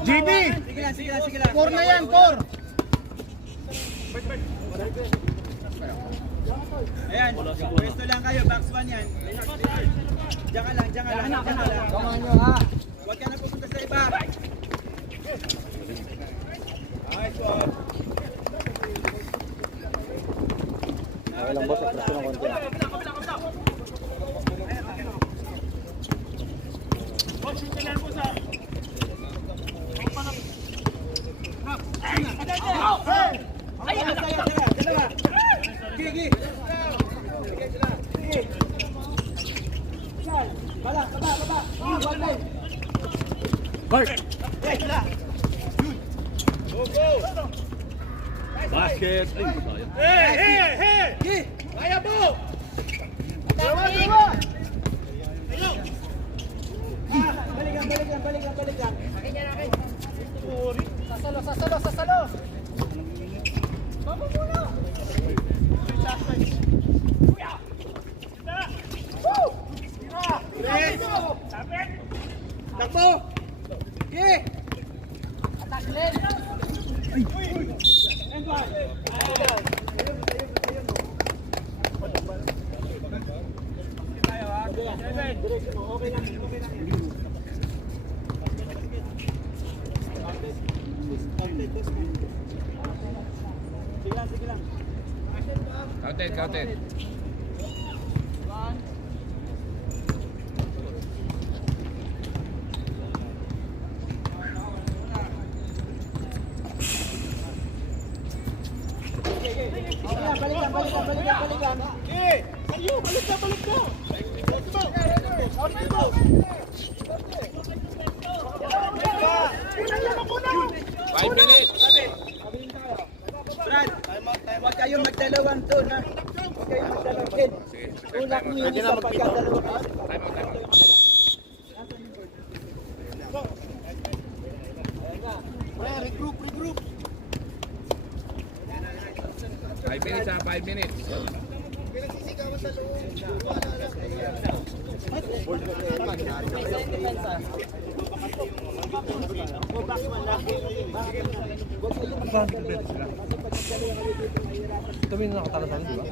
JB! Sige lang. Core na yan, core! Ayan, pwesto lang kayo, box 1 yan. Diyan ka lang. Tama nyo ha! Huwag ka na pupunta sa iba. Nice one. Okay lang boss, gusto ng konti. Dalawa. Gigi. Baba. Bart! Go. Basket. Hey! Kaya mo! Balikan. Sasalo! Takbo! Gigi! Sige lang. Counted. Balikan. Ayo, balik ka. 5 minutes. Brad, huwag kayong magdalawang doon, ha? Huwag kayong magdalawang. Ken, tulak mo yung isa pagkadalawa ka. Time out. Regroup! 5 minutes ha, 5 minutes. Ito may nakatala sa akin, di ba?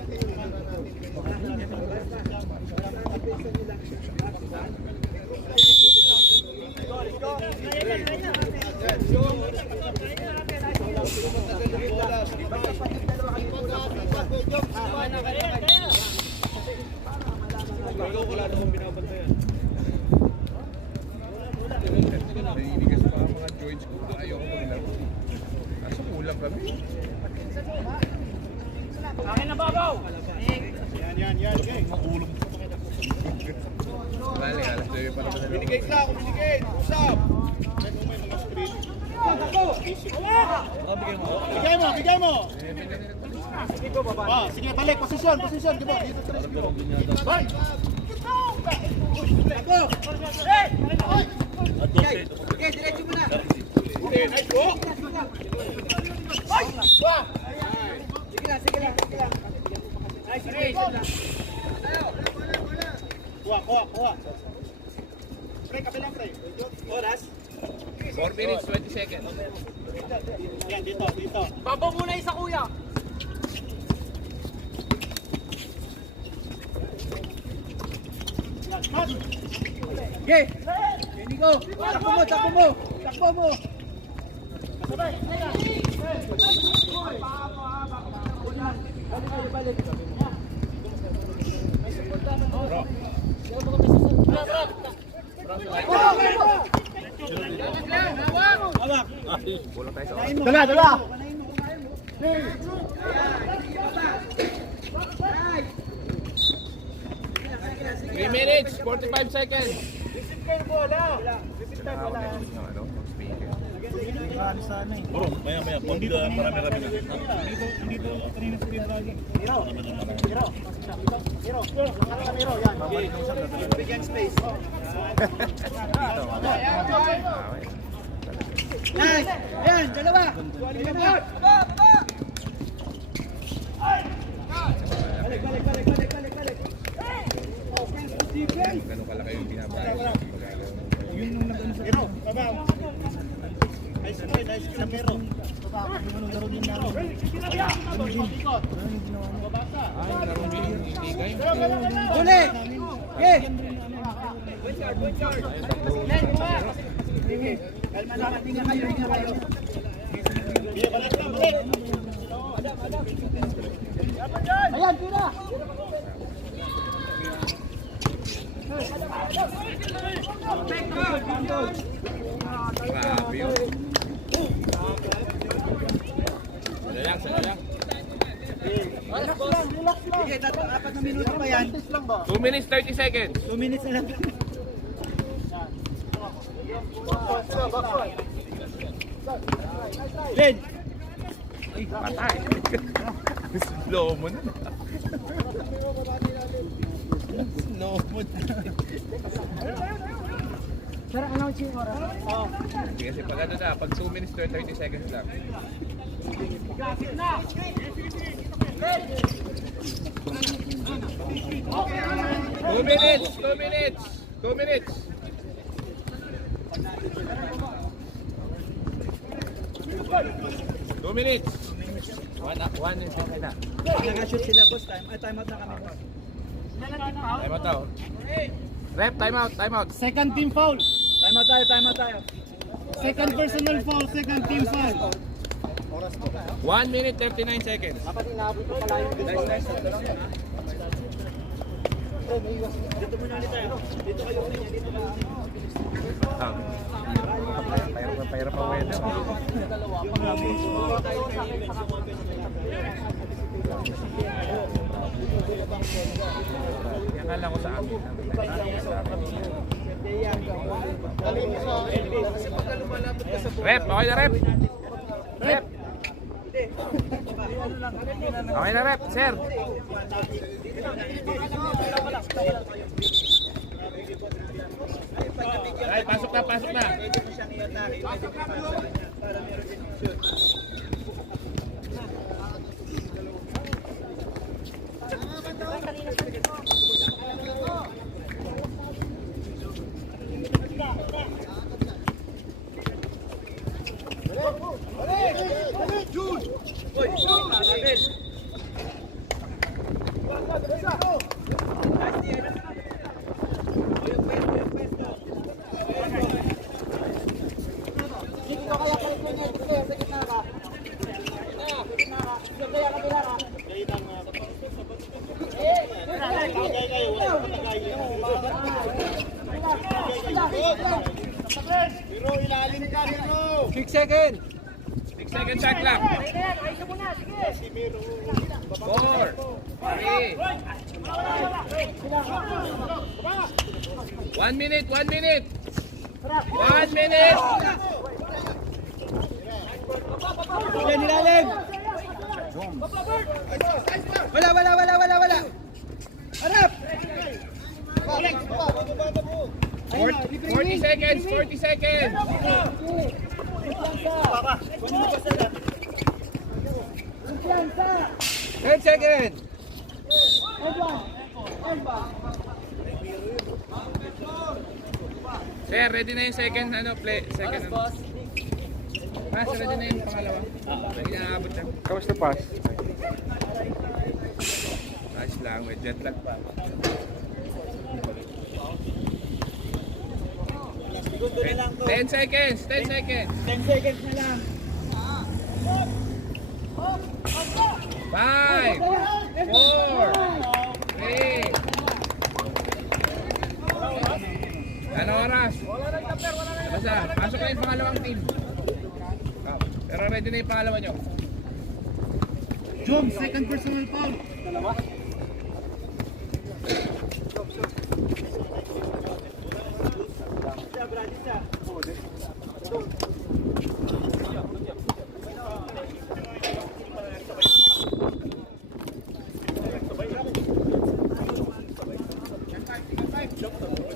Naninigas pa ang mga joints ko. Ayaw ko maglaro. Kaso kulang kami. Akin na babaw! Yan. Makulong. Bale, alas 9 pa naman. Binigay sila ako, Usap! Bigay mo! Sige, balik, posisyon, diba? Dito sa rescue. Bye! Ako! Okay, diretso mo na! Okay, nice go! Sige lang. Nice race! Kuha. Pre, kabilang pre. Oras? 4 minutes, 20 seconds. Yan, dito. Babaw muna isa kuya! Okay. Nico, takbo mo. Balik. Dala! 3 minutes, 45 seconds. Bro, maya. Hindi doon marami-rami na. Bigyan space. Nice! Yan, dalawa! Balik! Ganun kalaki yung binabayad. isang pero. Ay, larong biling hindi kayo. Uli! Okay! Kalma naman, hinga kayo, hinga kayo. Ayan, tira! Grabe yun. Sana lang. Sige, 4 na minuto pa yan. 2 minutes, 30 seconds. 2 minutes na lang. Len! Patay. Slow mo na. Slow mo na. Sir, announce yung oras? Oo. Kasi pag ano na, pag 2 minutes, 30 seconds lang. Two minutes! 2 minutes! 2 minutes! One is na. Nag-shoot sila, boss. Time out na kami, boss. Time out daw. Rep, time out. Second team foul. Time out tayo. Second personal foul, second team foul. 1 minute, 39 seconds. Dito muna ulit tayo. Dito kayo ulit. Dito na. Pahirap pa wala. Yan lang ko sa amin. Rep, okay na rep. Rep. Okay na rep, sir. Ay, pasok na. Six seconds shot lang. 4, 3. 1 minute. 1 minute. Nilalim! Wala! Harap! 40 seconds. 10 seconds. Sir, ready na yung second play. Second Pass, ready na yung pangalawa. Lagi na naabot lang. Kamusta pass? Nice lang, may jet lag pa. 10 seconds. 10 seconds na lang. 5, 4, 3. Ano oras? Basta, pasok na yung pangalawang team. Pero ready na yung pangalawa nyo. Jom, second personal foul.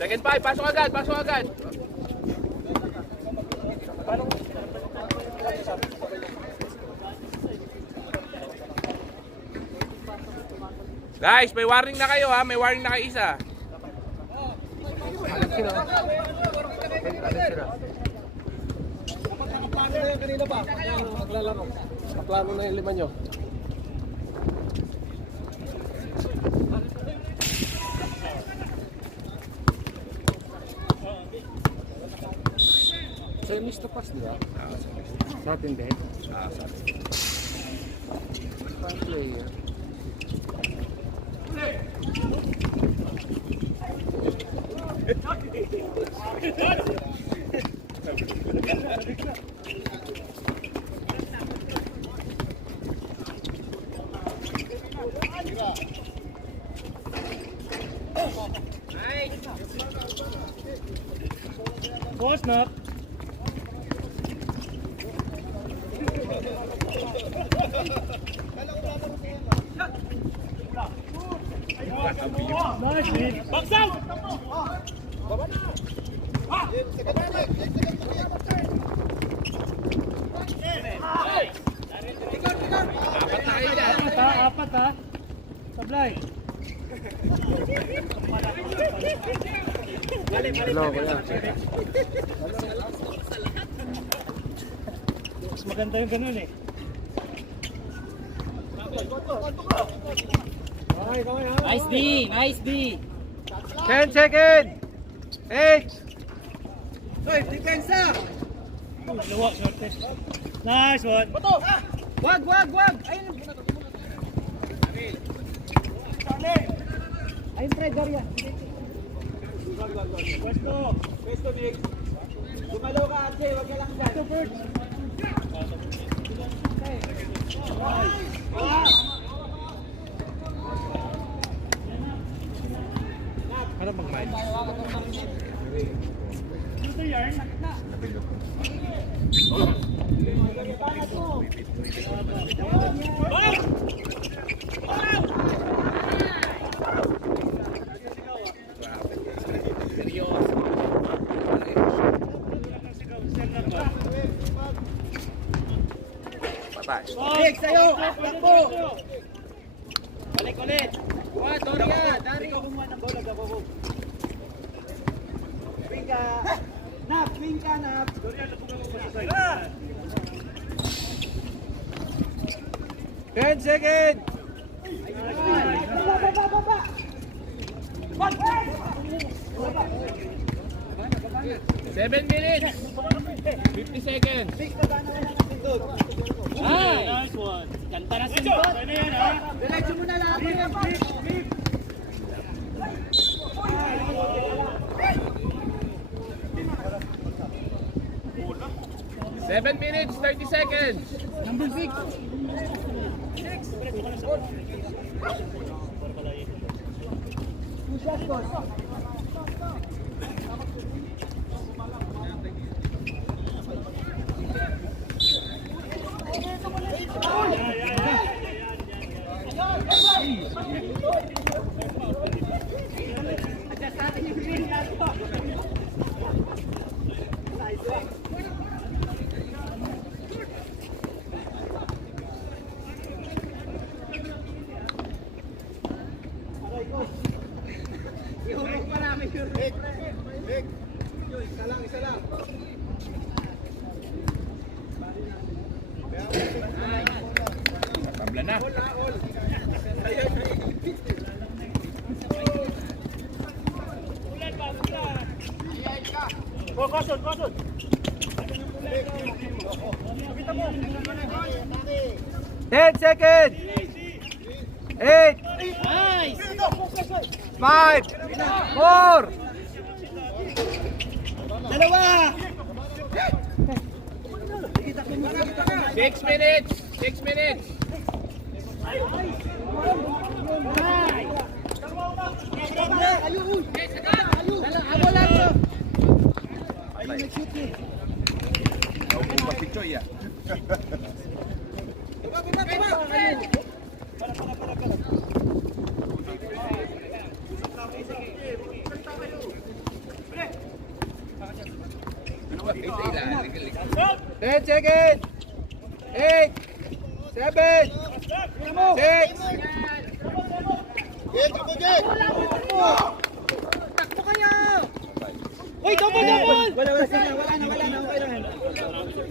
Second 5, pasok agad. Guys, may warning na kayo ha, may warning na kayo isa. Maglalaro. Kaplano na yung 5 nyo. Semis to pass, di ba? Sa atin din. Sa atin. Fun player. Post na. Nice, man. Box out! Apat na kayo dyan. Apat ha. Sablay. Hello, kuya. Mas maganda yung ganun eh. Nice D! Nice D! 10 seconds! 8! Hoy, depensa! Luwa, sorte. Nice one. Wag! Ayun! Ayun, Fred, Dorian. Pwesto, Nick. Gumalaw ka, Ate. Wag ka lang dyan. Ano bang miles? Ito yarn. Patay. Nick, sa'yo! Takbo! Balik ulit! Wag, Dorian! Dari! Swing ka! Nap! Swing ka, Nap! Dorian, napunan mo sa side. 10 seconds! Baba! Wag! 7 minutes! 50 seconds! Nice one. Ganda na simbot. Ano yan ha? Diretso mo na lang! Seven minutes, 30 seconds! Number 6! Ihulog pa namin yun. Nick! Isa lang. Tabla na. Kosod. 10 seconds! 8! Nice! 5! 4! Dalawa! 6 minutes! 6 minutes! Naupo pa si Choy ah. Ito ilan. 10 seconds! 8! 7! 6! Uy, double! Wala na. Okay lang.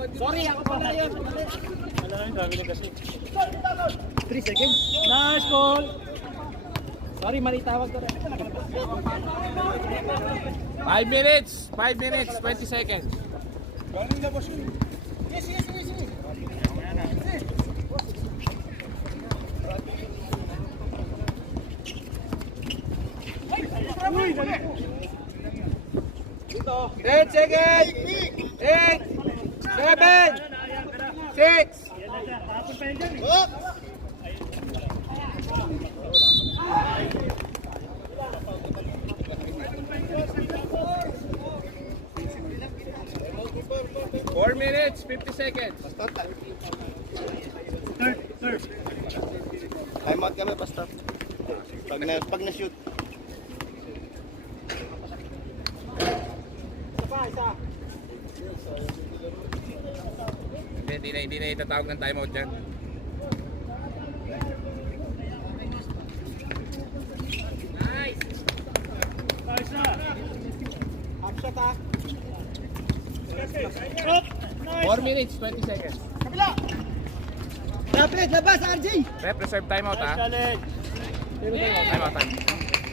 Sorry, ako pala yun. Wala na yung dami na kasi. 3 seconds. Nice ball. Sorry, mali tawag ko rin. 5 minutes, 20 seconds. Ten seconds. 8, 7, 6. Kapon pa yun dyan eh. Four minutes, 50 seconds. Time out kami basta. Pag na-shoot. Hindi na itatawag ng timeout dyan. Nice na. Upshot ha. Shot. 4 minutes, 20 seconds. Dapat, labas, RJ! Rep, reserve timeout ha. Challenge. Timeout time.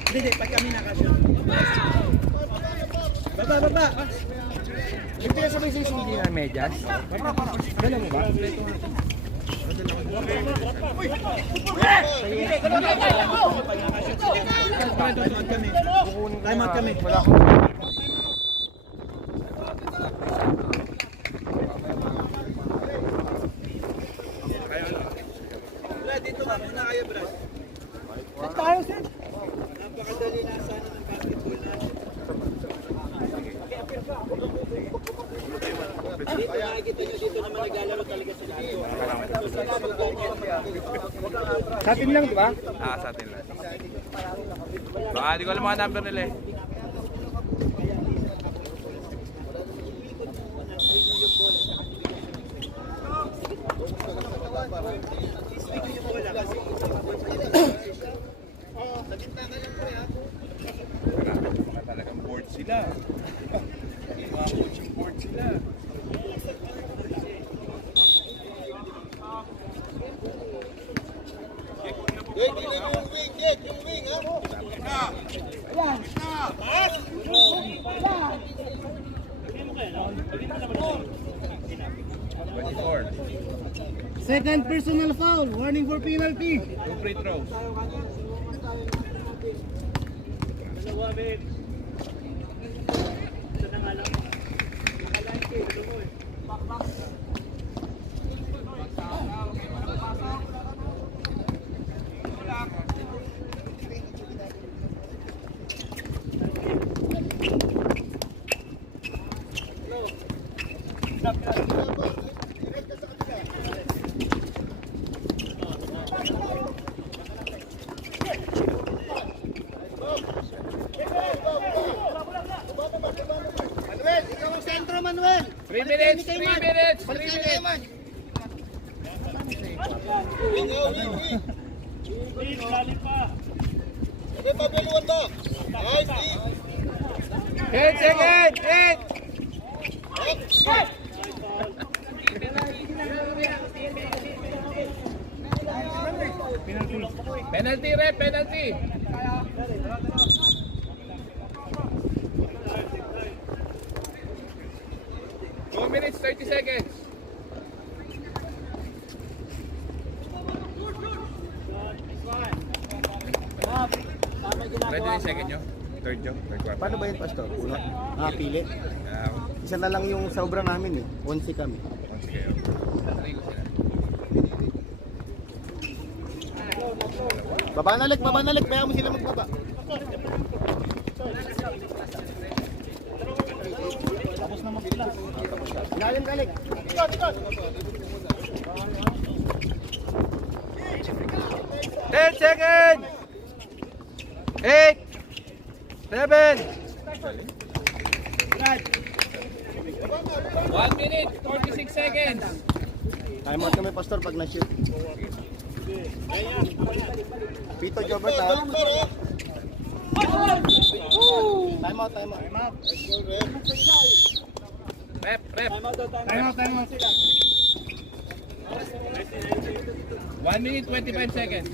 Hindi, pag kami nakashoot. Baba! Yung pinasabay sa CD na medyas. Dala mo ba? Time out kami. Wala ko. Brad, dito ka muna kayo, Brad. Tayo, sir. Napakadali na sana ng basketball natin. Dito nakikita nyo, dito naman naglalaro talaga sila. Sa atin lang, di ba? Sa atin lang. Baka di ko alam mga number nila eh. Mga talagang board sila. Mga coaching board sila. Second personal foul, warning for penalty. 2 free throws. Dalawa, babe. Ito na nga lang. Manuel! 3 minutes, 3 minutes, 3 minutes. Please, lalim pa. 10 seconds. 8. Penalty, rep, penalty. Two minutes, 30 seconds. Ready na yung second nyo? Third nyo? Third quarter? Paano ba yun, Pastor? Uno? Pili? Isa na lang yung sobra namin eh. 11 kami. Sige. Tarigo sila. Baba na lik. Kaya mo sila magbaba. Tapos na mag-sila. Ilalim ka lik. 10 seconds. 8, 7. 1 minute, 46 seconds. Time out kami, Pastor, pag na-shoot. Pito Jobert, ha? Time out. Rep. Time out. 1 minute 25 seconds.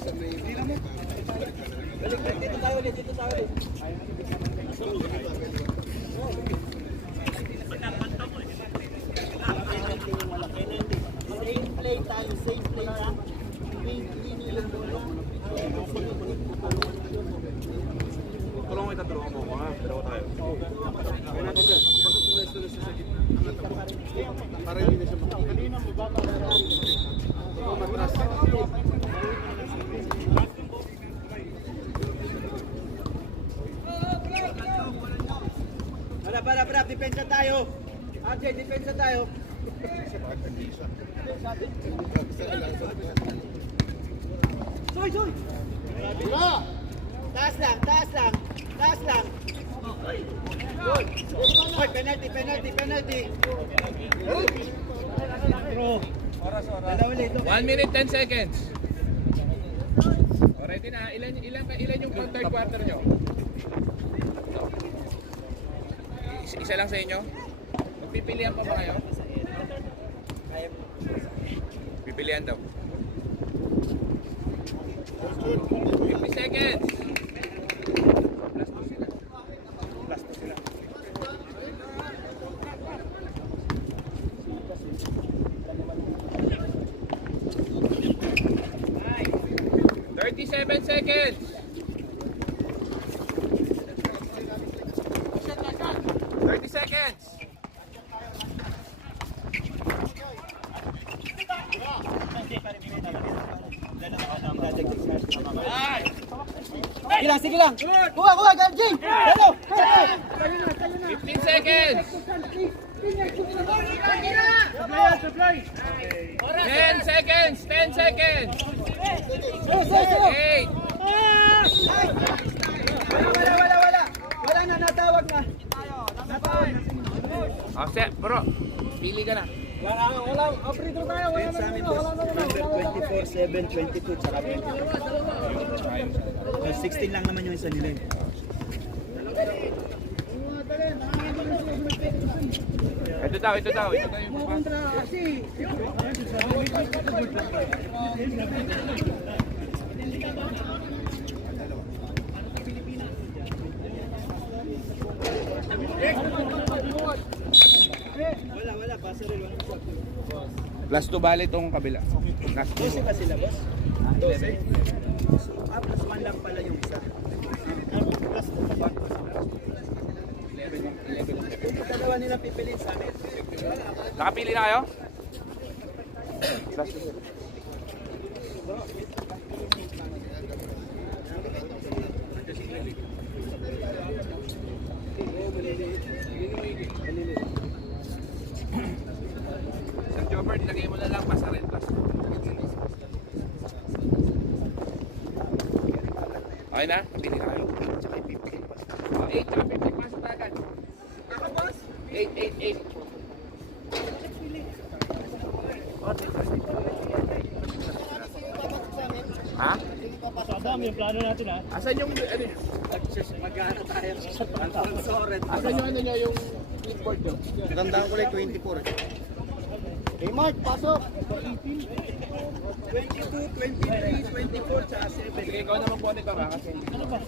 Dito tayo ulit. Safe play tayo, safe play ha. Hindi nilang bola. Tulungan kita, tulungan mo ha. Pero tayo. Para hindi na siya makikita. Kanina mo ba para Para, depensa tayo. RJ, depensa tayo. Soy! Taas lang. Hoy, penalty. Dalawa ulit. 1 minute 10 seconds. Alright na. Ilan yung pang third quarter nyo? Isa lang sa inyo? Magpipilian pa ba kayo? Pipilian daw. 50 seconds. Last 2 sila. 37 seconds. 30 seconds. Sige lang. Kuha, Garjing. Hello. 15 seconds. 10 seconds. 10 seconds. 8. Wala na, natawag na. Oh, set, bro. Pili ka na. Wala, operator tayo. Wala na. 24, 7, 22, tsaka 16 lang naman yung isa nila. Ito daw yung Wala, passerel. plus 2 bali itong kabila. Plus 12 ba sila, boss? 12. Plus 1 lang pala yung isa. Plus 11. Yung dalawa nila pipiliin sa amin. Nakapili na kayo? Plus 2. Sir Jobert, lagay mo na lang pasarel plus 2. Okay na? Pili na kayo. 8 tsaka 50 pasok na agad. 8. Ha? Sadam, yung plano natin ha. Asan yung ano? Mag-ano tayo. Sponsored. Asan yung ano nyo yung clipboard nyo? Natandaan ko lang 24. Hey Mark, pasok! 22, 23, 24, tsaka 7. Sige, ikaw naman po nito ka kasi ano ba?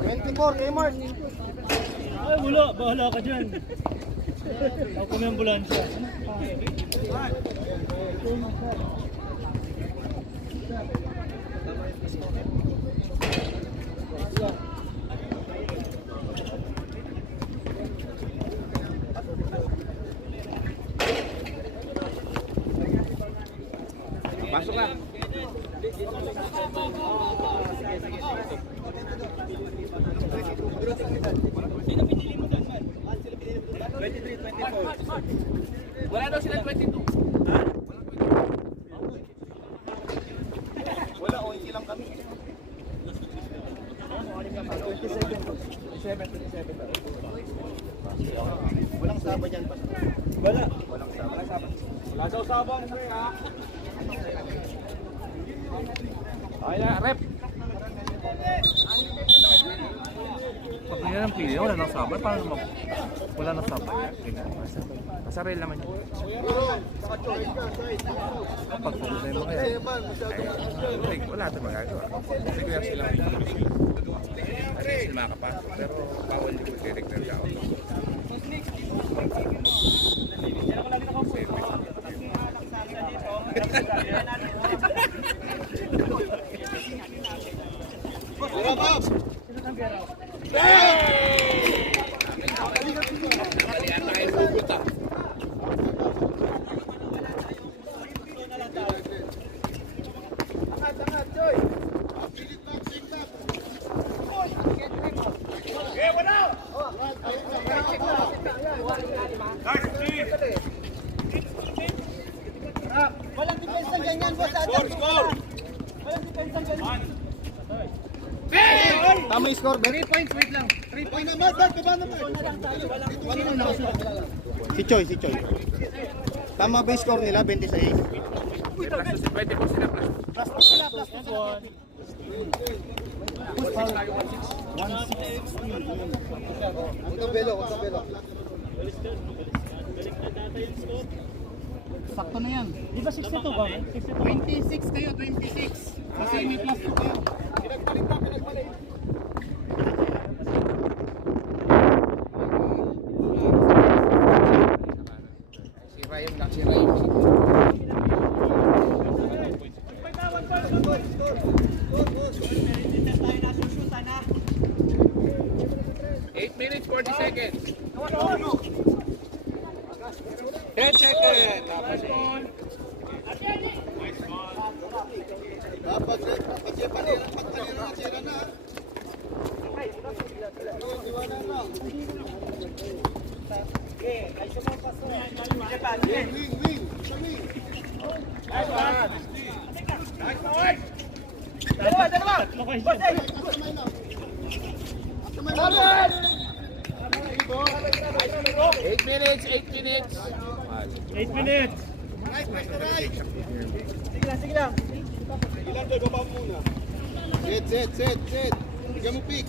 24, hey Mark! Ay, bahala ka dyan. Ako may ambulansya. Pasok na. Wala daw sila 22. Wala, okay lang kami. 27. Walang saba dyan, pasok. Wala. Wala daw sabang ha. Okay na, rep. Pag ganyan ang pili, wala nang sabay. Paano naman? Wala nang sabay. Masaril naman yun. Pag pagulay mo kaya. Ay, wala ito magagawa. Kasi kaya silang kasi sila makakapasok. Pero bawal yung mag-director ka ako. Walang depensa ganyan, boss. Walang depensa ganyan. Tama yung score, Ben. 3 points, wait lang. 3 points naman, Dad. Baba naman. Ito na lang tayo. Walang Si Choi. Tama ba yung score nila? 26. Plus 20 po sila plus. sakto na yan. Di ba 62 ba? 62. 26 kayo, 26. Kasi may plus 2 kayo. Sira yung 8 minutes, 40 seconds. 10 seconds. Tatlo kayo dyan. 8 minutes, 8 minutes. 8 minutes. Sige lang. Set. Bigyan mo pick.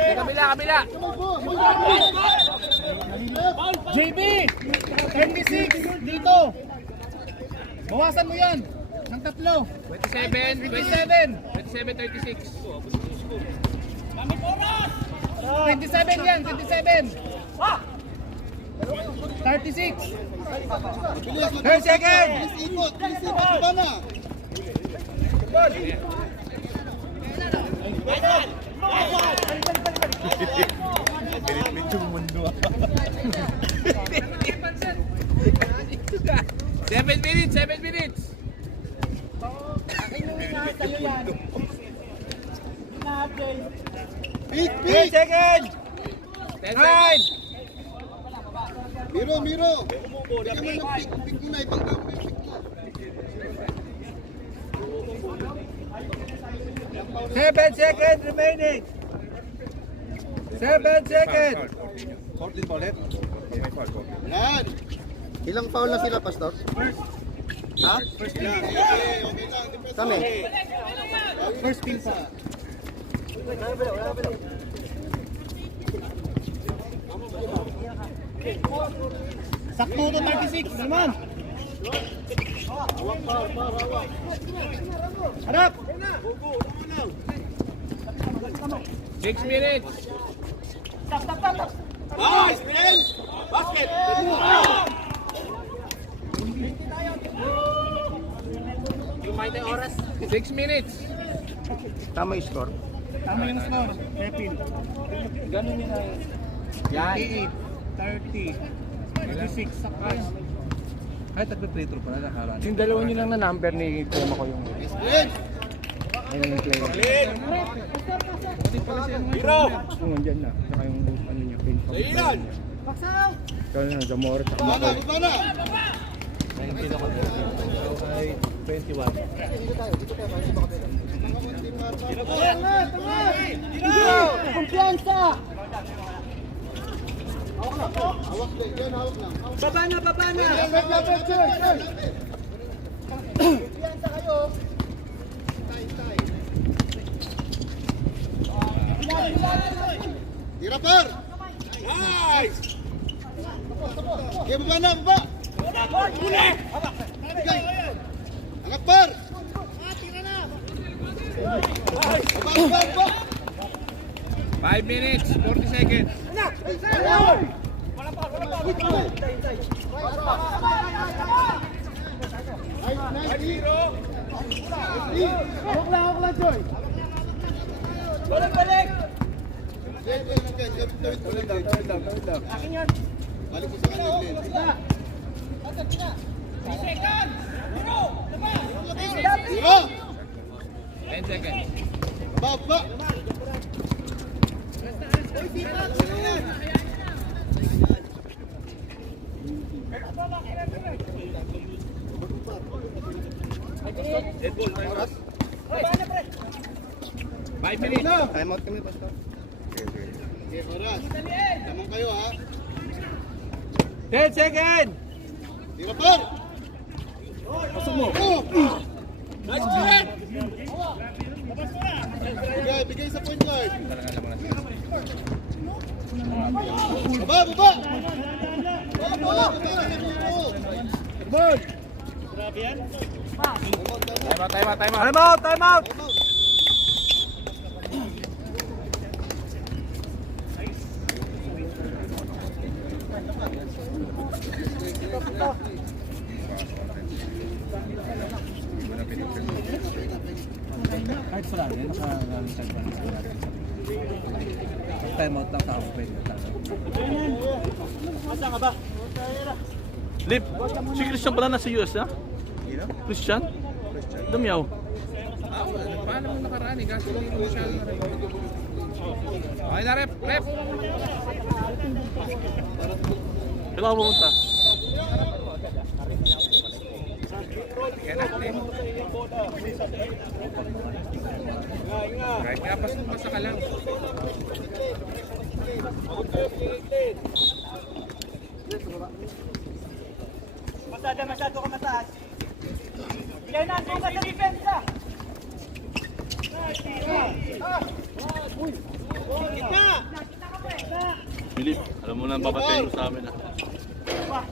Kabila. Kabila. JB! 26 dito! Bawasan mo yan! Ng tatlo! 27, 27! 36. 27 yan! 27! 36! 10 seconds. Ikot. Baba na. Seven minutes. Pick. 10 seconds. 10 9. seconds. Miro. Bigyan mo ng pick. Pick mo na. Ibang tao. Pick mo. 7 seconds remaining. 7 seconds. 14 pa ulit. May foul. Yan. Ilang foul na sila, Pastor? Ha? First pin. Kami. First pin pa. Sakto to 36 naman. Harap! 6 minutes. Oras. 6 minutes. Tama yung score. Tama yung score. Pepin. Ganun nila. Yan. 28, 30, 26. Sakto yan. Ay, tagpe-free throw pala nakaraan. Yung dalawa nyo lang na number ni Tema ko yung... Ayun yung player. Hero! Yung andyan na. Saka yung ano niya, pin. Ayan! Baksaw! Ikaw na, Zamora. Baba na. Ay, 21. Tama! Kumpiyansa! Baba na, baba na. Tira par! Nice! Okay, baba na, baba! Angat par! Baba! 5 minutes, 40 seconds. Balik! Balik mo sa kanya, Tira! 10 seconds. Baba! Oras? 5 minutes. Time out kami, Pastor. Okay, oras. Tamang kayo, ha? 10 seconds! Tira par! Pasok mo! Nice point! Bigay sa point guard. Baba, baba! Baba! Bird! Grabe yan. Time out! Kahit wala rin, naka-reset pa rin natin. Time out lang sa open. Masa ka ba? Lip, si Christian pala nasa US, ha? Christian? Damiyaw. Paano mo nakaraan eh? Kaso hindi mo siya. Okay na, rep. Kailangan mo punta. Kaya natin. Kahit nga basta ka lang. Masyado ka mataas. Bigay na, suka sa defense na. Philip, alam mo na ang babatayin mo sa amin, ha?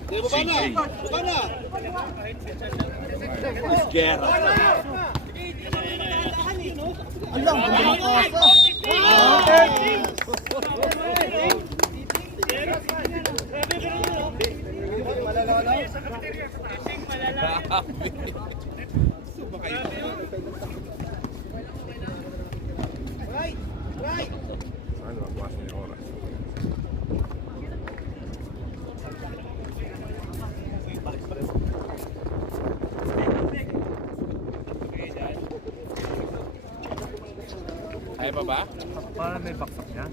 Baba na! Baba na! Ano, mabukas mo yung oras. Kaya pa ba? Para may baksak niya.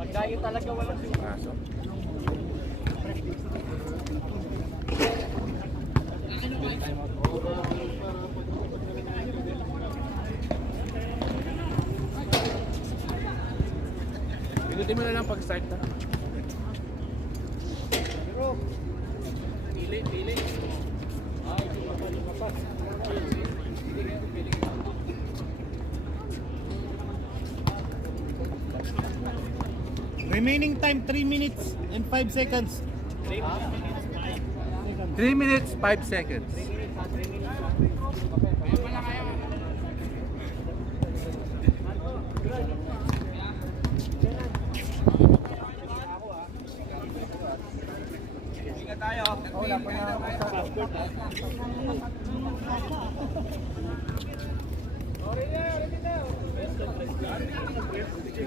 Pagkain talaga walang Kaso. Pigutin mo na lang pag-start na. Pili. Remaining time 3 minutes and 5 seconds. 3 minutes, 5 seconds.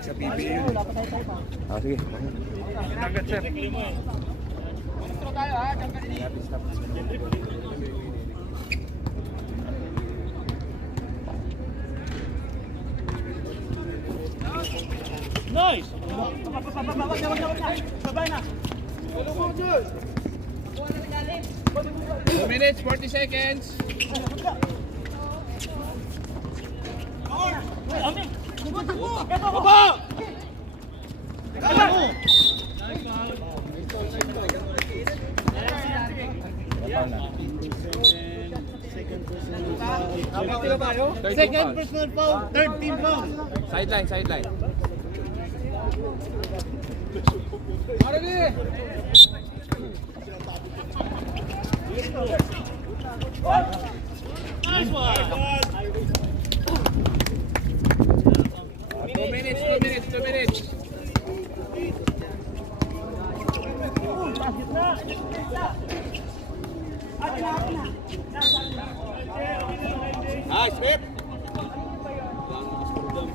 Sa PBA yun. Ah, sige. Agad, sir. Nice! Baba na. 2 minutes, 40 seconds. Second personal foul, third team foul. Sideline, sideline. Nice one. 2 minutes. Nice, Rip.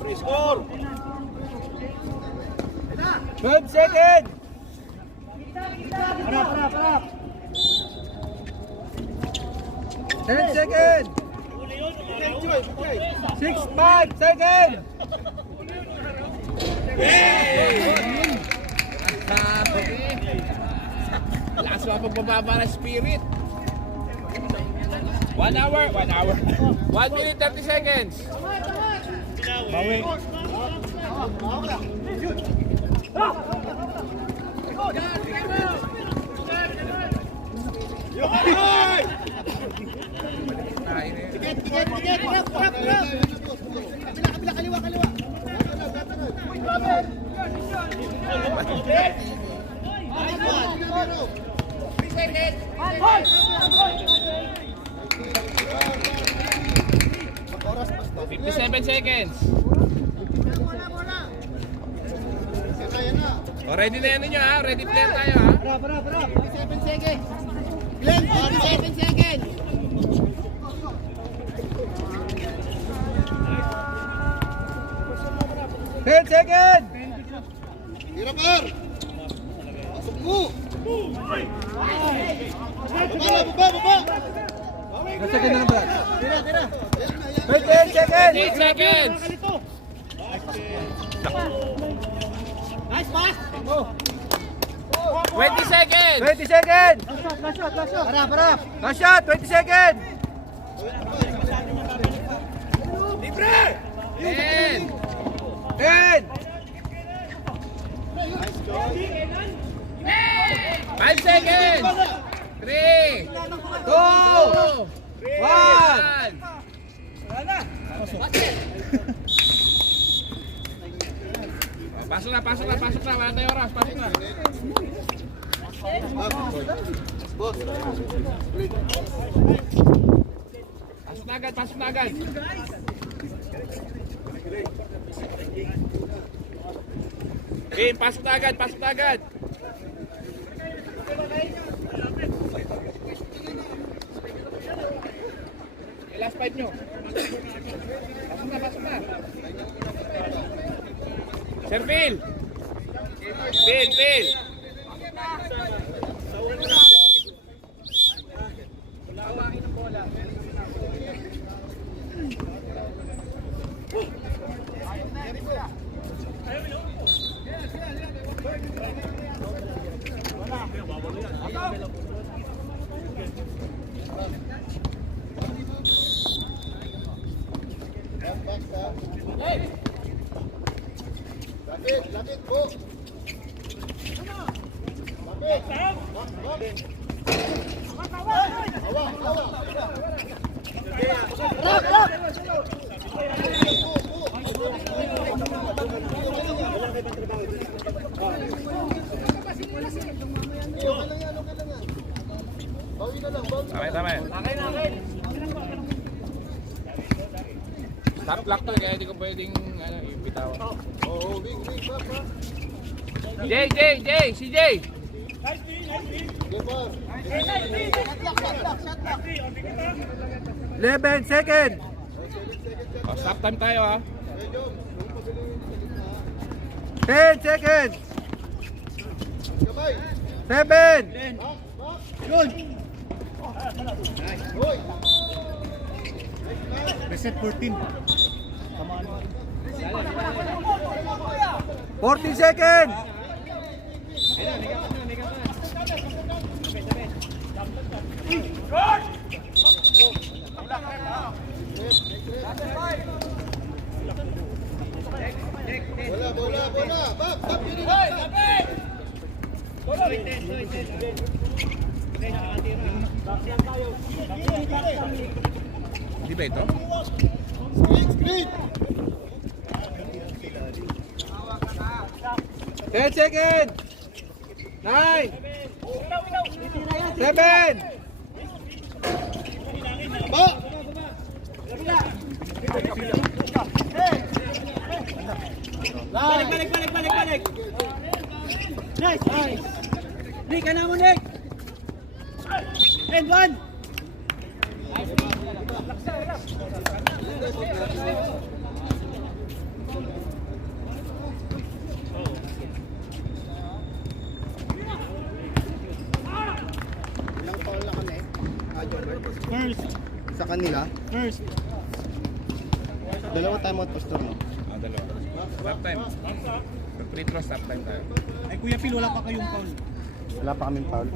Free score. 12 seconds. Para. 10 seconds. 6-5 seconds. Lakas mo pagbababa ng spirit. 1 hour. 1 minute 30 seconds. Bawi. Seven seconds. O, ready na yan ninyo ha. Ready player tayo ha. Para. 7 seconds. Glenn, 7 seconds. Ten seconds. Tira par. Pasok mo. Baba. Ilang second na lang ba? 28 seconds. 8 seconds. Nice pass. 20 seconds. 20 seconds. Para. Last shot, 20 seconds. 10. 10. 5 seconds. 3. 2. 1. 1. Pasok na. Wala tayong oras. Pasok na. Pasok na agad. Okay, pasok na agad. Last 5 nyo. Pasok na. Sir Phil. Phil. Lapit po. Tama yan. Stop clock to, kaya hindi ko pwedeng ibitawan. Jay, si Jay. 11 seconds. Stop time tayo ha. 10 seconds. 7. Reset 14. 40 seconds. Di ba ito? Screen, screen. 10 seconds! 9! 7! Ba! Balik. Nice. Nick, ano mo, Nick? And one. Ilang foul na kami? First. Sa kanila? First. Dalawa timeout po store, no? Dalawa. Stop time. Free throw, stop time tayo. Ay, Kuya Pil, wala pa kayong foul. Wala pa kaming foul.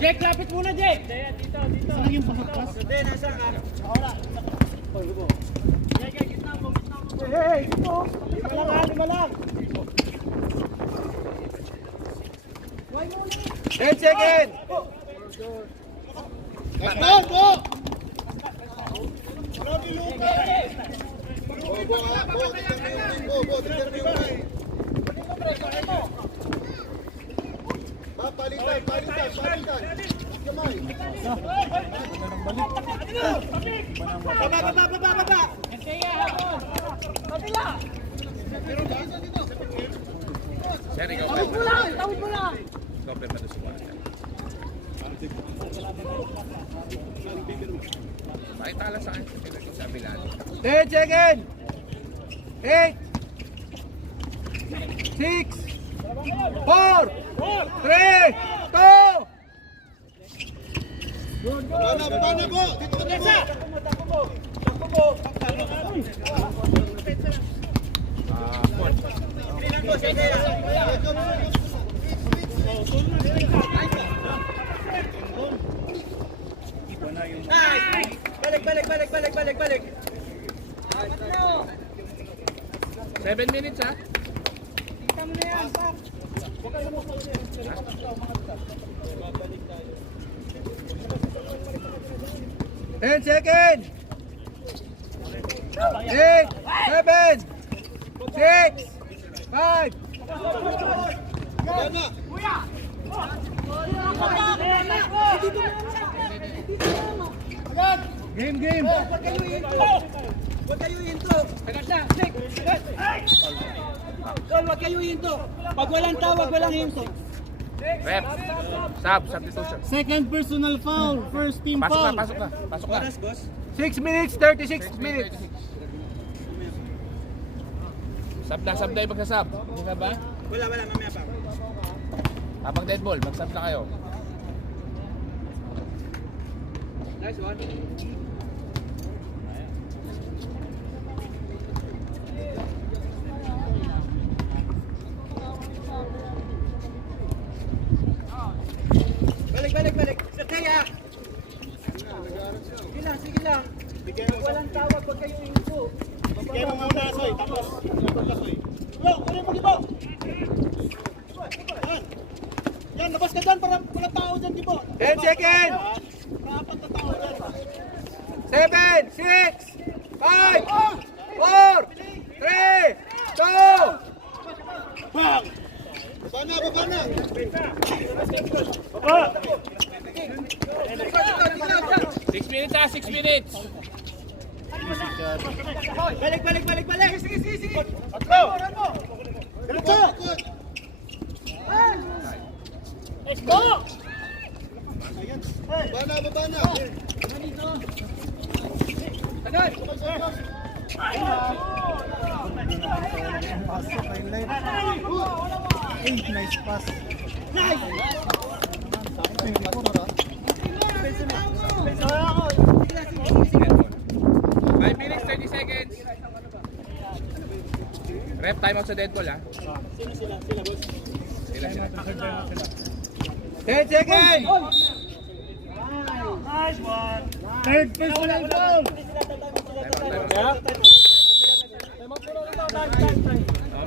Jake, lapit muna, Jake. Dito. Saan yung pasok-pas? Hindi, nasa ka. Lima lang. 10 seconds! Gaston, Bo! Marami lupa. Bo, tignan mo yung line. Ba, palitan. Kamay. Baba. Sir, ikaw ba? Tawid mo lang. Ikaw ba doon sa mga? Pakitala sa akin. Sabi lang. 10 seconds! 8! 6! 4! 3! 2! Baba na, Bo! Dito ka na, Bo! Balik. 7 minutes ha? Ten seconds! 8, 7, 6, 5, Baba na! game! Huwag kayo hinto. Agad na. Nick. Tol, huwag kayo hinto. Pag walang tawag, walang hinto. Rep. Substitution. Second personal foul. First team foul. Pasok na. 6 minutes, 36 minutes. Sub na yung magsasub. Hindi ka ba? Wala, mamaya pa. Habang dead ball, mag-sub na kayo. Nice one. Balik. Sa kaya. Sige lang. Walang tawag, huwag kayo hinto. Kaya mo muna, Soy. Tapos, Soy. Yo, kunin mo dito. Yan, labas ka dyan para walang tao dyan, Gibo. 10 seconds! Apat na tao dyan. 7, 6, 5, 4, 3, 2, Bang! Baba na! 6 minutes ha, 6 minutes. Balik. Sige. Diretso! Let's go! Baba na! Tagal! Nice pass. Nice! 5 minutes, 30 seconds. Rep, time out sa dead ball ha. Sila. 10 seconds! Third personal foul!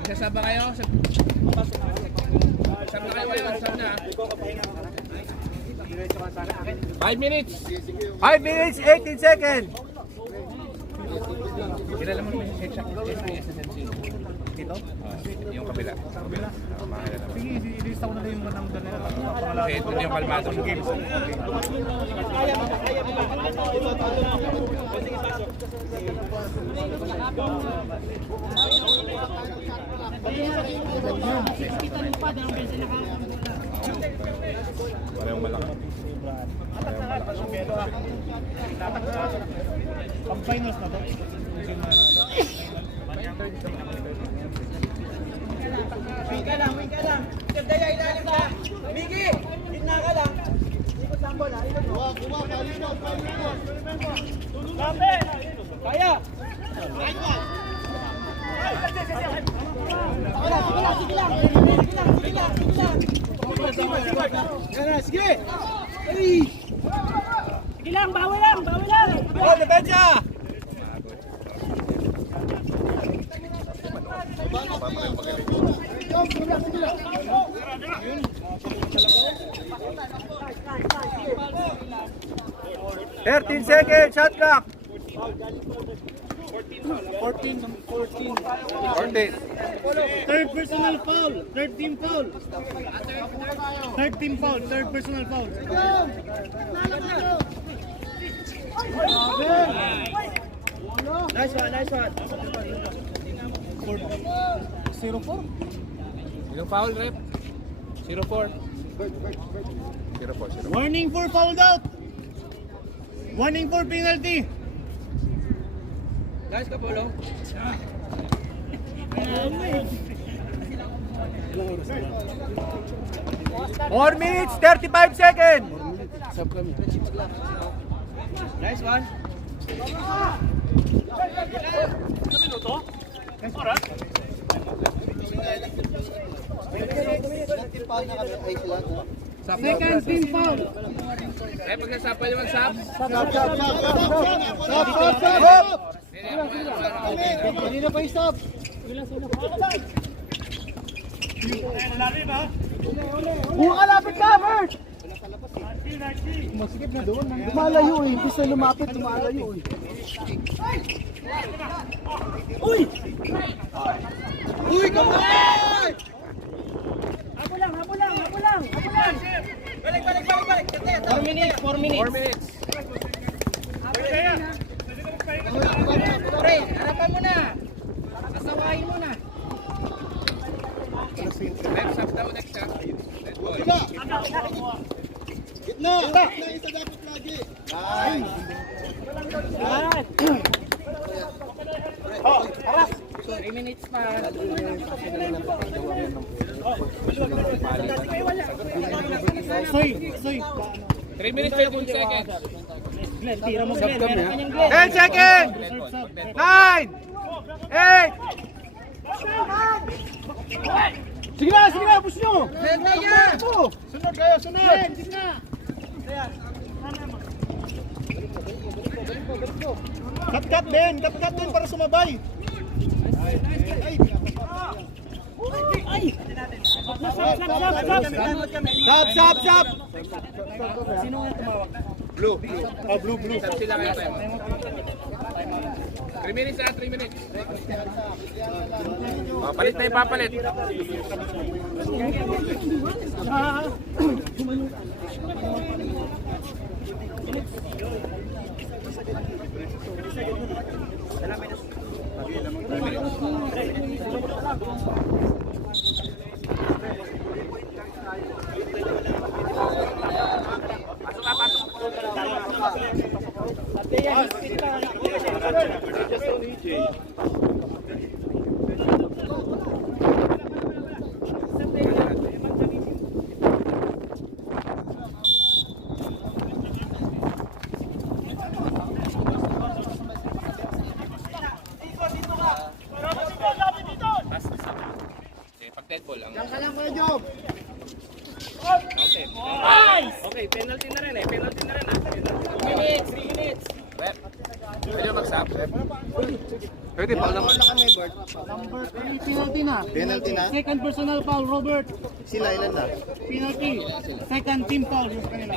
Magsasaba kayo? Saba kayo ngayon, sab na. 5 minutes. 5 minutes, 18 seconds. Kilala mo naman yung headshot SSMC. Dito? Yung kabila. Makakilala mo. Sige, ilista ko na lang yung mga number nila. Kasi ito yung kalmado ng games. Parehong malaki. Ang finals na to. Wing ka lang. Sir Daya, ilalim ka. Miggy, gitna ka lang. Ikot lang bola, ikot mo. Kaya. Sige. Sige lang, bawal lang. Oh, depensa! Thirteen seconds, shot clock. 14. 14. Third personal foul. Third team foul. Third personal foul. Nice one. 0-4. Yung foul, rep? 0-4. 0-4. Warning for fouled out. Warning for penalty. Guys, Kapolo. 4 minutes, 35 seconds. Nice one. Second team foul. Rep, pag nasapal yung mag-sap. Kanina pa stop. Lapit ka, Bert! Masikip na doon. Lumalayo eh. Imbis na lumapit, lumalayo eh. Uy! Come on! Habol lang. Balik. 4 minutes. 4 minutes. Pre, harapan mo na. Kasawain mo na. Rep, sap daw next shot. Red ball. Gitna! Isa dapat lagi. Oh, harap. 3 minutes pa. Soy. 3 minutes, 15 seconds. Glenn, tira mo Glenn. Meron ka niyang 10 seconds. 9, 8. Sige na, push nyo! Daya! Sunod kayo, sunod! Sige na! Cut din para sumabay! Stop. Blue. Blue. Sap sila ngayon. 3 minutes 3 minutes. Oh, palit na yung papalit. Pag dead ball ang Okay, penalty na rin 3 minutes. Pwede mag-sub? Pwede, foul naman. Wala kami, Bert. Penalty na. Penalty na. Second personal foul, Robert. Sila, ilan na? Penalty. Second team foul sa kanila.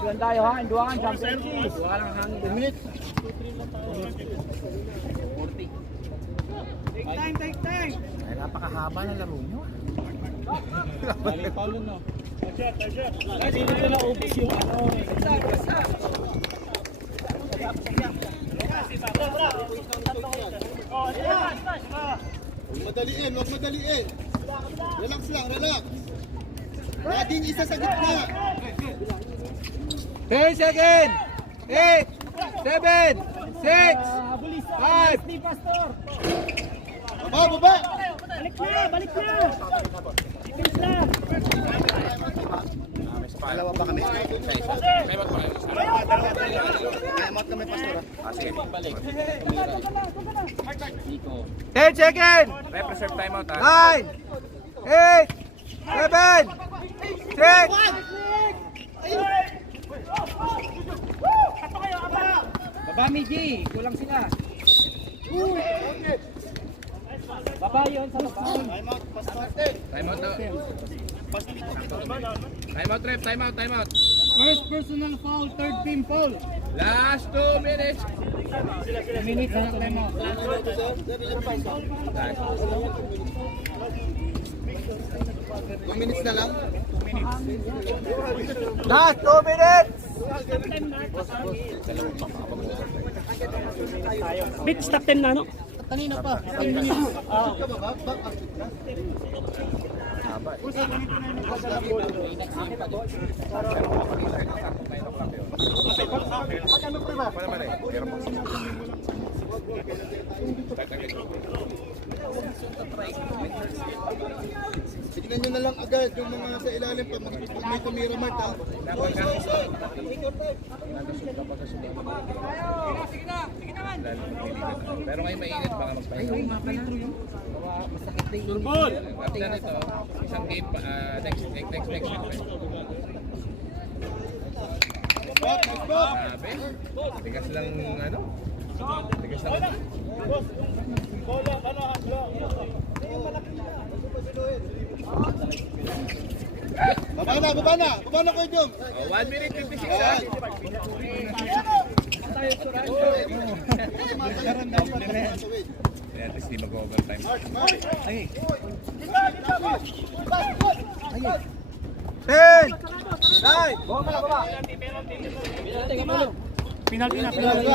Duwan tayo ha, duwan, champions. Wala lang hangin. 10 minutes. Take time. Ay, napakahaba ng laro nyo. Sino na ubos yung ano? Huwag madaliin, huwag madaliin. Relax lang, relax. Laging isa sa gitna. 10 seconds! 8, 7, 6, 5. Baba, baba. Balik na! Dalawa pa kami. Time out pa kayo. Time out kami, Pastor. Ah, sige. 10 seconds! Represent time out, 9, 8, 7, 6. Baba, Migi. Kulang sila. Baba yun sa baba. Time out daw. Time out, ref. Time out, time out. First personal foul, third team foul. Last 2 minutes. Minute na time out. 2 minutes na lang. Last 2 minutes! Big stop 10 na, no? Kanina pa. 10 minutes. Tignan nyo na lang agad yung mga sa ilalim pa. Pag may tumira mark ha. Pero ngayon mainit, baka magpahinga. After nito, isang game pa, next week. Sabi, tigas lang ano? Tigas lang. Baba na Kuya Jom. 1 minute 56 ha? At least di mag-overtime. 10, 9, Penalty na, penalty.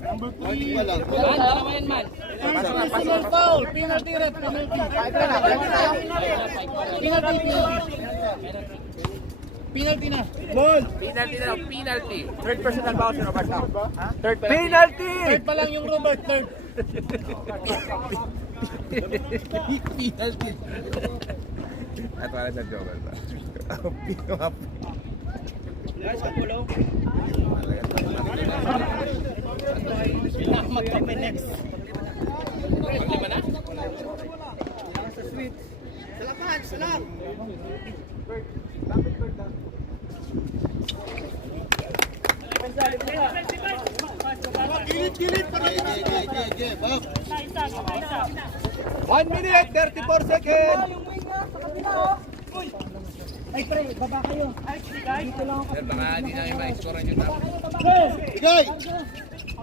Number 3 wala. First personal foul, penalty ref, penalty. Penalty na. Penalty na lang, penalty. Third personal foul si Robert now. Third penalty! Third pa lang yung Robert, third. At wala sa joker ba? Maglima na? Gilid. Bak. 1 minute, 34 seconds! Ay, pre, baba kayo. Dito lang ako. Sir, baka di namin ma-score yung tama. Igay.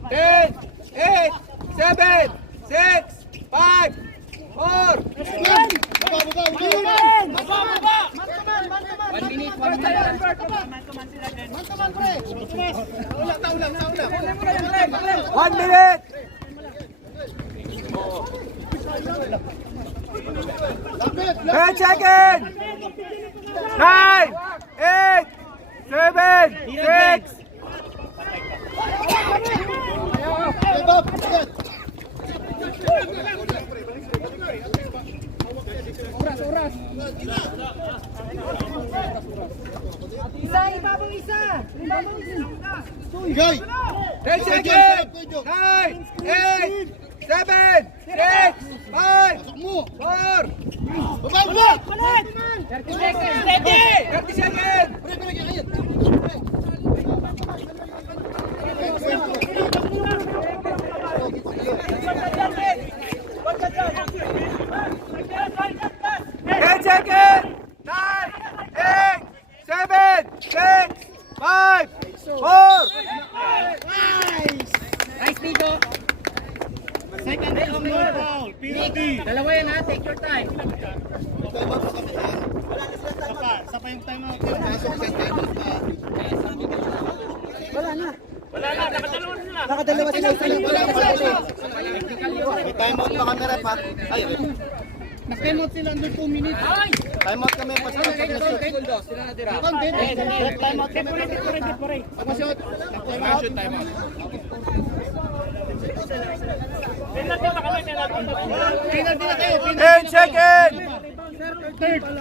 10, 8, 7, 6, 5, 4, Baba. 1 minute, 1 minute. One minute! 10 seconds! 9, 8, 7, 6, Baba. Agad. Oras. Isa, ibabang isa. Igay. 10 seconds! 9, 8, 7, 6, 5, Pasok mo. 4, Baba. 30 seconds. 30 seconds! Dalawa yan ha, take your time. Time out pa kami ha. Sapa yung time out. Pasok sa time out pa. Nakadalawa sila sa May time out pa kami rep ha. Ay, rep. Nag-time out sila under 2 minutes. Time out kami. Pasok sa shoot. Sila natira. Time out kami. Pag-shoot. Shoot time out. 10 seconds!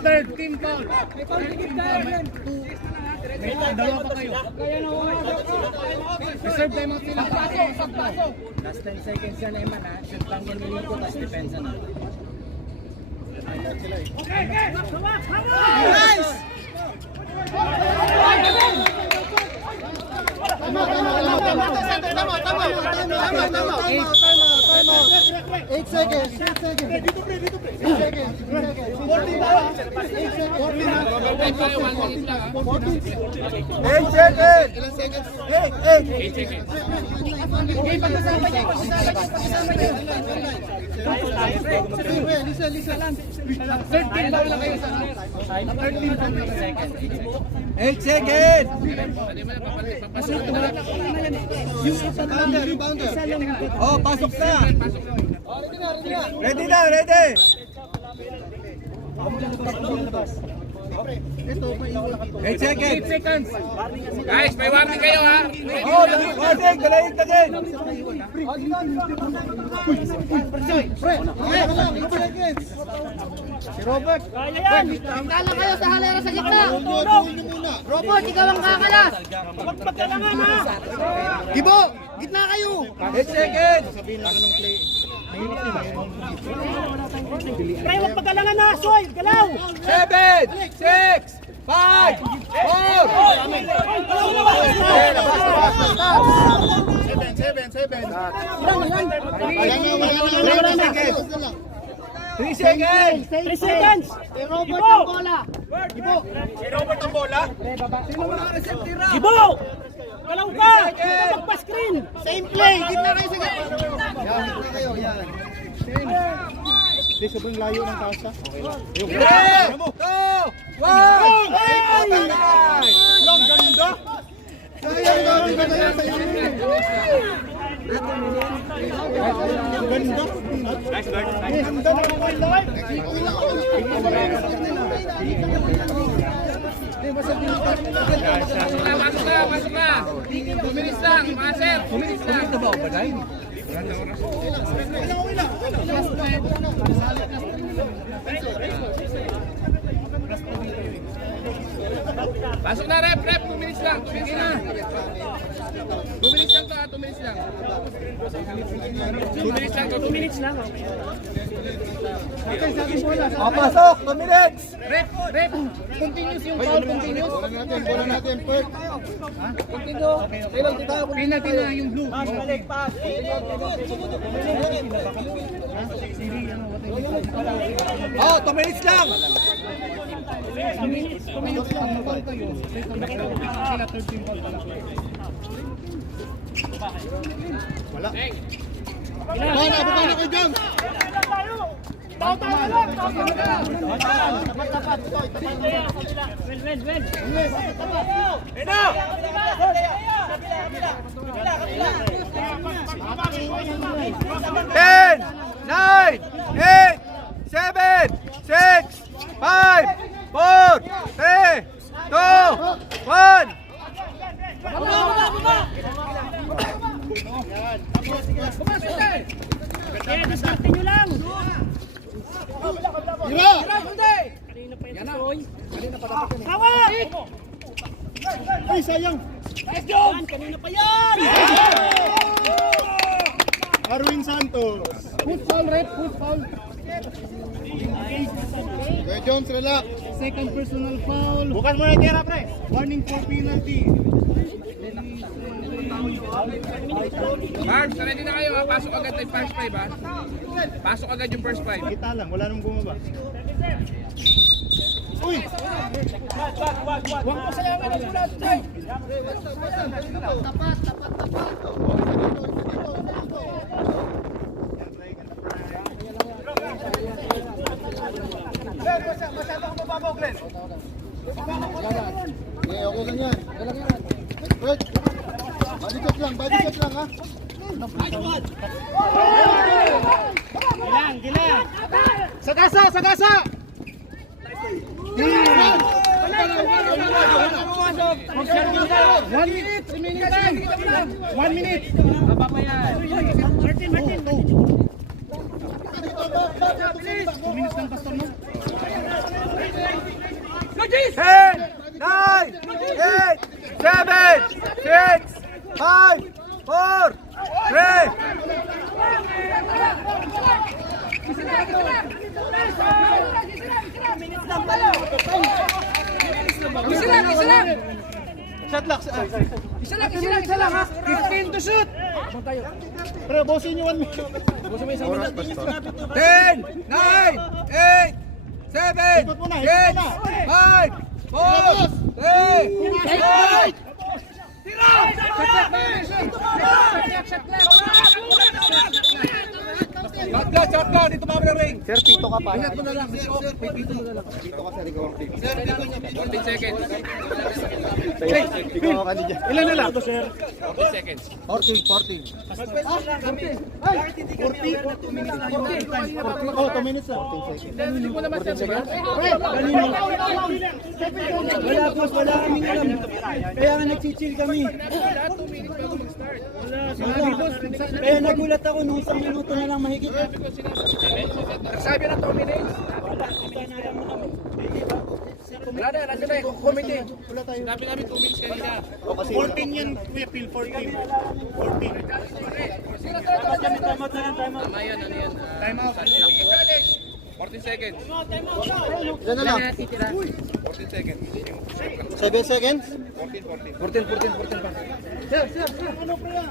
Third team foul. Dalawa pa kayo. Reserve time out sila. Pasok. Last 10 seconds yan ay man ha. Shoot lang yan niliko, tapos depensa na. Nice! Eight seconds. 8 seconds! Ilang seconds? 8 seconds! Okay, pagkasama niya. Lisa. Third team foul lang kayo sa third team foul lang second. 8 seconds! Rebounder. Oh, pasok na! Ready na, ready! Eight seconds! Guys, may warning kayo ha. Oh, warning! Dalayin ka din! Si Robert. Tala kayo sa halera sa gitna. Tulungan nyo muna. Robot, ikaw ang kakalas. Gibo! Gitna kayo! 8 seconds! Pre, huwag pagkalangan na. Soy, galaw. 7, 6, 5, 3 seconds! 3 seconds. Si Robert ang bola. Gibo! Galaw ka! Ikaw magpa-screen. Same play. Gitna kayo sa gitna. Gitna kayo. Yan. Hindi, sobrang layo ng kasa. 3, 2, 1! Long ganda. Sayang dami ka na yan sa inyo. Ganda. Ganda na mga live. Pasok na. 2 minutes lang, mga sir. 2 minutes lang. Ito ba o bagay? Pasok na, rep. 2 minutes lang. 2 minutes lang. 2 minutes lang to ha, 2 minutes lang. 2 minutes lang to, 2 minutes lang. Oh, pasok! 2 minutes! Rep. Continuous yung foul, continuous. Bola natin. Pert. Penalty na yung blue. Oh, 2 minutes lang! Minutes lang, foul kayo. Sila third team foul pala. Bukana kayo dyan. Ten, 9, 8, 7, 6, 5, 4, 3, 2, 1. Kaya discarte nyo lang. Tira. Kanina pa yan. Tawag! Ay, sayang. Let's go! Kanina pa yan! Arwin Santos. Foot foul, rep, foot foul. Kuya Jones, relax. Second personal foul. Bukan mo na yung tira, pre. Warning for penalty. Barbs, ready na kayo ha. Pasok agad yung first 5 ha. Pasok agad yung first 5. Kita lang, wala nang bumaba. Uy! Huwag mo sayangan ang ulat. Okay, okay lang yan. Wait. Body check lang ha. Gilang. Sagasa! One minute. Remaining time. 1 minute. Martin. 2 minutes lang pastor mo. 10, 9, 8, 7, 6, 5, 4, 3. Isa lang. Shot lock. Isa lang ha. 15 to shoot. Pero bosin nyo 1 minute. 10, 9, 8, 7, 6, 5, 4, 3, 2. Shotgun, dito mami ng ring. Sir, pito ka pa. Ingat mo na lang. Pito ka, sir. Ikaw ang pito. 14 seconds. Ikaw ang kanina. Ilan na lang? 14 seconds. 14. Oh, 2 minutes na. Wala kaming alam. Kaya nga nagchichill kami. Kaya nagulat ako nung 1 minuto na lang mahigit. Nagsabi na 2 minutes. Wala na, nasa na yung committee. Sinabi namin 2 minutes kanina. 14 yan, Kuya Phil, 14. 14. Tama yun, ano yun? Time out. 14 seconds. Ilan na lang? 14 seconds. 7 seconds? 14 pa.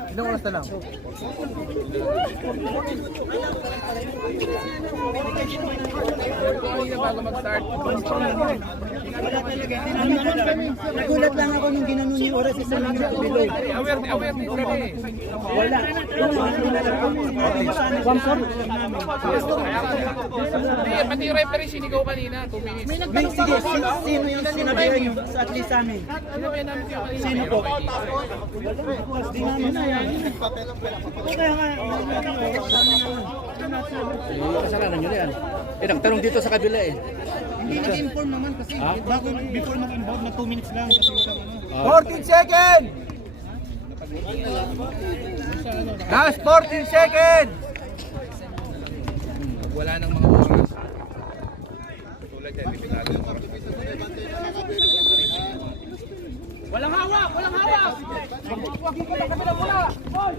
Ilang oras na lang? Bago mag-start. Nagulat lang ako nung ginanon yung oras isa minuto below. Aware din kami. Wala. Pati yung referee sinigaw kanina, 2 minutes. May sige, sino yung sinabihan nyo sa at least sa amin? Sinabi namin kayo kanina. Sino po? Di namin na yan. Kasalanan nyo na yan. Nagtanong dito sa kabila eh. Hindi nag-inform naman kasi bago before mag-involve na 2 minutes lang kasi yung 14 seconds! Last 14 seconds! Wala nang mga oras. Tulad yan, dipitado ng oras. Walang hawak. Wagi ko lang kami na bola. Hoy.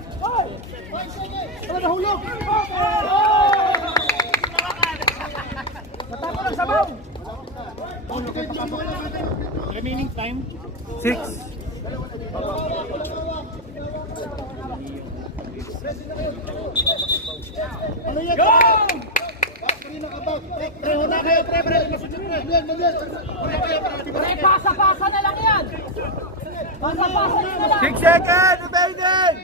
Wala nahulog. Matapos lang sabaw. remaining time. 6. Ano yan? Go! Pre, huna kayo, pre. Pre, pasa na lang yan. Pasa na lang. 6 seconds remaining!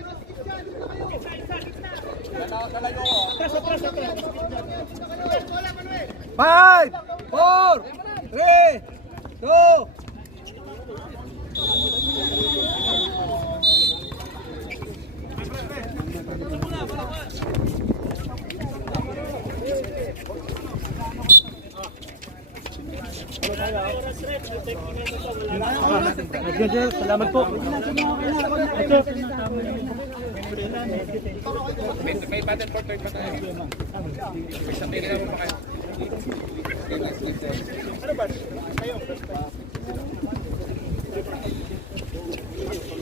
5, 4, 3, 2. Salamat po. May battle for third pa tayo. May isang tingin mo pa kayo.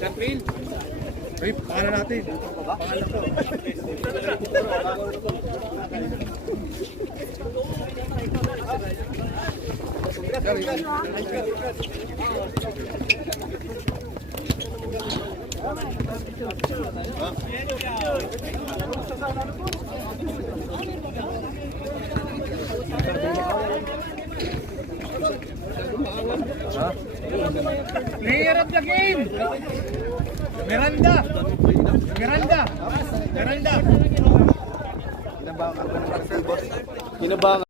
Chaplin. Ay, pangalan natin. Player of the game. Miranda. Kinabahan